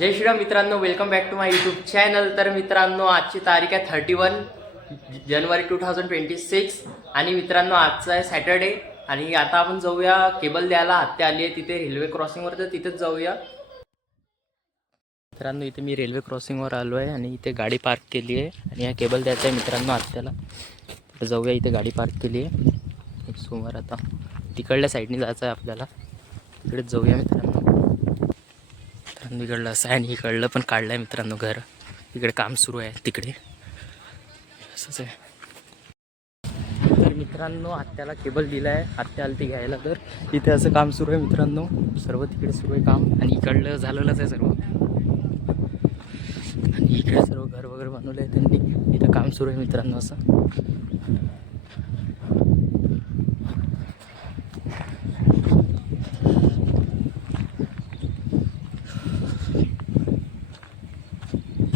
जय श्रीराम मित्रांनो, welcome back to my YouTube channel. तर मित्रांनो, आजची तारीख आहे 31 जानेवारी 2026 आणि मित्रांनो आजचा आहे सॅटर्डे. आणि आता आपण जाऊया केबल द्यायला. आत्या आली आहे तिथे रेल्वे क्रॉसिंगवर, तर तिथेच जाऊया. मित्रांनो, इथे मी रेल्वे क्रॉसिंगवर आलो आहे आणि इथे गाडी पार्क केली आहे आणि या केबल द्यायचा आहे मित्रांनो आत्याला. तर जाऊया, इथे गाडी पार्क केली आहे समोर. आता तिकडल्या साईडने जायचं आहे आपल्याला, तिकडेच जाऊया मित्रांनो. इकडलं असं आहे आणि इकडलं पण काढलं आहे मित्रांनो घर. तिकडे काम सुरू आहे, तिकडे असंच आहे. तर मित्रांनो, आत्याला केबल दिला आहे, आत्या आली ती घ्यायला. तर इथे असं काम सुरू आहे मित्रांनो, सर्व तिकडे सुरू आहे काम. आणि इकडलं झालेलंच आहे सर्व, आणि इकडे सर्व घर वगैरे बनवलं आहे त्यांनी. इथं काम सुरू आहे मित्रांनो असं.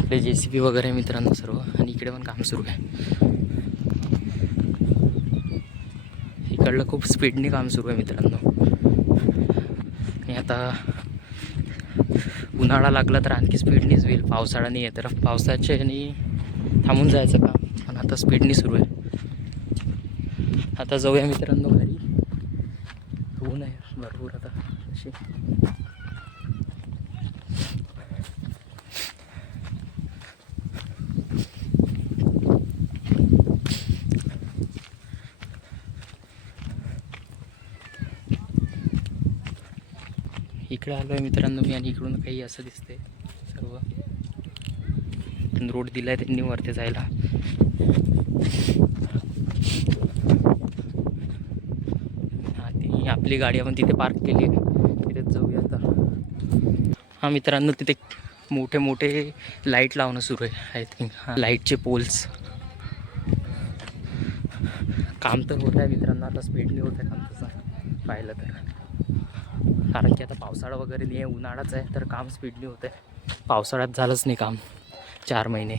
इकडे JCB वगैरे मित्रांनो सर्व, आणि इकडे पण काम सुरू आहे. इकडलं खूप स्पीडने काम सुरू आहे मित्रांनो. आणि आता उन्हाळा लागला तर आणखी स्पीडनेच होईल. पावसाळा नाही आहे तर पावसाच्या आणि थांबून जायचं काम, पण आता स्पीडने सुरू आहे. आता जाऊया मित्रांनो घरी. ऊन आहे भरपूर आता अशी. इकडे आलो आहे मित्रांनो मी, आणि इकडून काही असं दिसते सर्व. रोड दिला आहे त्यांनी वरती जायला. ती आपली गाडी आपण तिथे पार्क केली आहे, तिथेच जाऊया आता. हा मित्रांनो, तिथे मोठे मोठे लाईट लावणं सुरू आहे. आय थिंक लाईटचे पोल्स. काम तर होत आहे मित्रांनो, आता स्पीडने होत आहे काम तसं पाहिलं तर. कारण की आता पावसाळा वगैरे नाही आहे, उन्हाळाच आहे, तर काम स्पीडली होतं आहे. पावसाळ्यात झालंच नाही काम 4 महिने.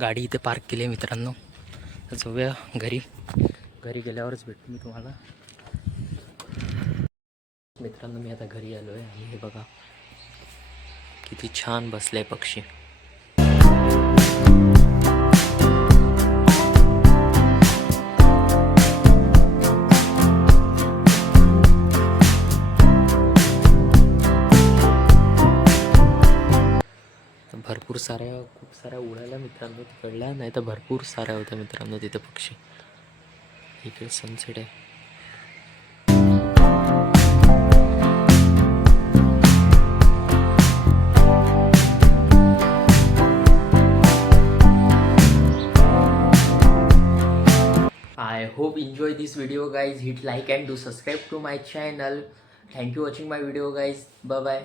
गाडी इथे पार्क केली आहे मित्रांनो. तर जाऊया घरी. घरी गेल्यावरच भेटतो मी तुम्हाला. मित्रांनो, मी आता घरी आलो आहे आणि हे बघा किती छान बसले पक्षी. भरपूर साऱ्या, खूप साऱ्या उडाल्या मित्रांनो तिकडल्या, नाही तर भरपूर साऱ्या होत्या मित्रांनो तिथे पक्षी. इकडे सनसेट आहे. I hope enjoy this video guys. Hit like and do subscribe to my channel. Thank you watching my video guys. Bye bye.